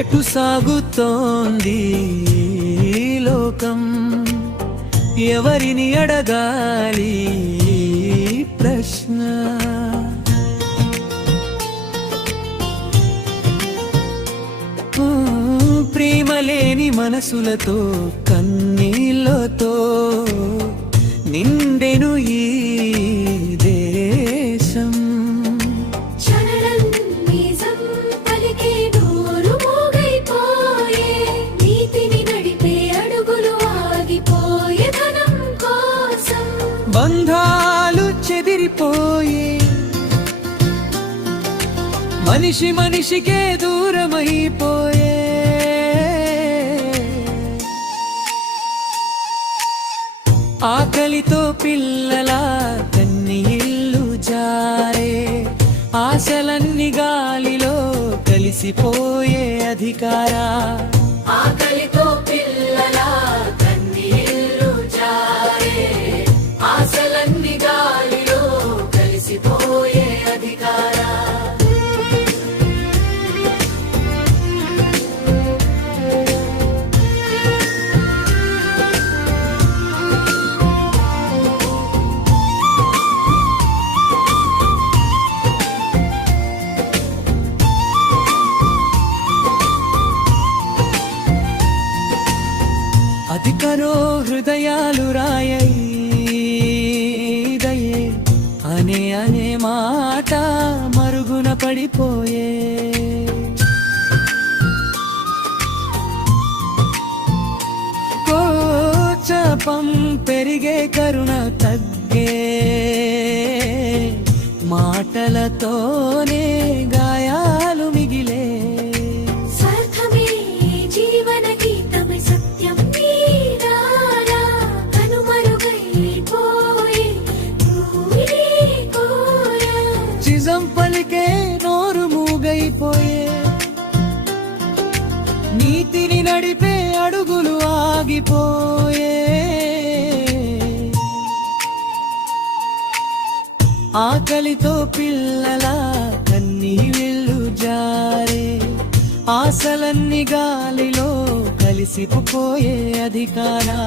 ఎటు సాగుతోంది లోకం, ఎవరిని అడగాలి ప్రశ్న. ప్రేమలేని మనసులతో కన్నీళ్ళతో నిండెను ఈ దేశం. బంధాలు చెదిరిపోయే, మనిషి మనిషికే దూరమైపోయే. ఆకలితో పిల్లల కన్నీళ్ళు జారే, ఆశలన్నీ గాలిలో కలిసిపోయే అధికారా. ఆకలితో పిల్లల కన్నీళ్ళు జారే, ఆశలన్నీ గాలిలో కలిసిపోయే అధికారా. అధికరో హృదయాలు రాయదయే అనే అనే మాట మరుగున పడిపోయే. కోచపం పెరిగే కరుణ తగ్గే, మాటలతోనే గాయాలు మిగిలే. పలికే నోరు మూగైపోయే, నీతిని నడిపే అడుగులు ఆగిపోయే. ఆకలితో పిల్లల కన్నీళ్ళు జారే, ఆశలన్నీ గాలిలో కలిసిపోయే అధికారా.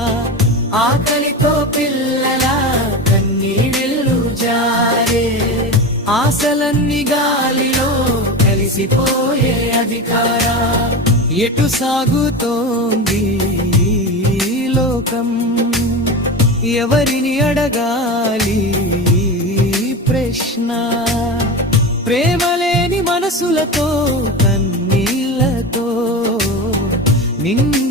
ఆకలితో పిల్లల కన్నీళ్ళు జారే, ఆశలన్నీ గాలిలో కలిసిపోయే అధికారా. ఎటు సాగుతోంది లోకం, ఎవరిని అడగాలి ప్రశ్న. ప్రేమలేని మనసులతో కన్నీళ్ళతో నిండి